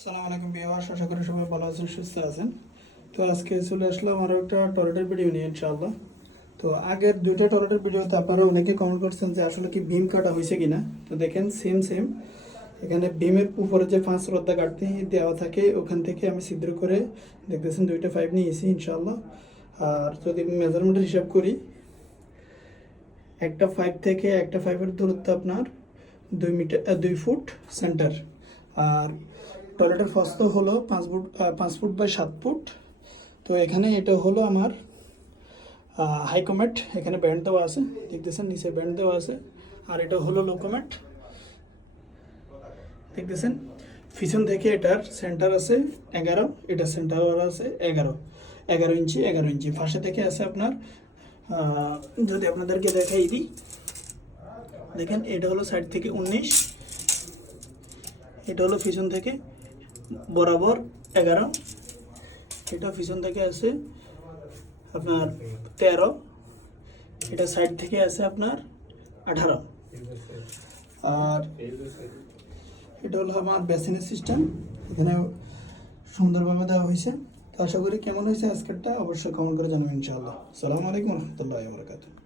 আসসালামু আলাইকুম ভিউয়ার্স, আশা করি সবাই ভালো আছেন, সুস্থ আছেন। তো আজকে চলে আসলাম আরও একটা টয়লেটের ভিডিও নিয়ে ইনশাআল্লাহ। তো আগের দুইটা টয়লেটের ভিডিওতে আপনারা অনেকে কমেন্ট করছেন যে আসলে কি বিম কাটা হয়েছে কিনা। তো দেখেন সেম এখানে বিমের উপরে যে 5 রদ্দা কাটতে দেওয়া থাকে ওখান থেকে আমি ছিদ্র করে দেখতেছেন দুইটা পাইপ নিয়েছি ইনশাআল্লাহ। আর যদি মেজারমেন্টের হিসাব করি, একটা পাইপ থেকে একটা পাইপের দূরত্ব আপনার 2 ফুট সেন্টার। আর টয়লেটের প্রস্থ হলো 5 ফুট, 5 ফুট বাই 7 ফুট। তো এখানে এটা হলো আমার হাইকমেট, এখানে ব্যান্ড দেওয়া আছে, দেখতেছেন নিচে ব্যান্ড দেওয়া আছে। আর এটা হলো লোকোমেট, দেখতেছেন পিছন থেকে এটার সেন্টার আছে 11, এটা সেন্টার আছে 11 ইঞ্চি পাশে থেকে আছে আপনার যদি আপনাদেরকে দেখাই দিই, দেখেন এটা হলো সাইড থেকে 19, এটা হলো পিছন থেকে বরাবর 11, এটা পিছন থেকে আছে আপনার 13, এটা সাইড থেকে আছে আপনার 18। আর এটা হলো আমার বেসিনের সিস্টেম, এখানে সুন্দরভাবে দেওয়া হয়েছে। তো আশা করি কেমন হয়েছে আজকেরটা অবশ্যই কমেন্ট করে জানাবেন ইনশাআল্লাহ। আসসালামু আলাইকুম রহমতুল্লাহি ওয়া বারাকাতুহু।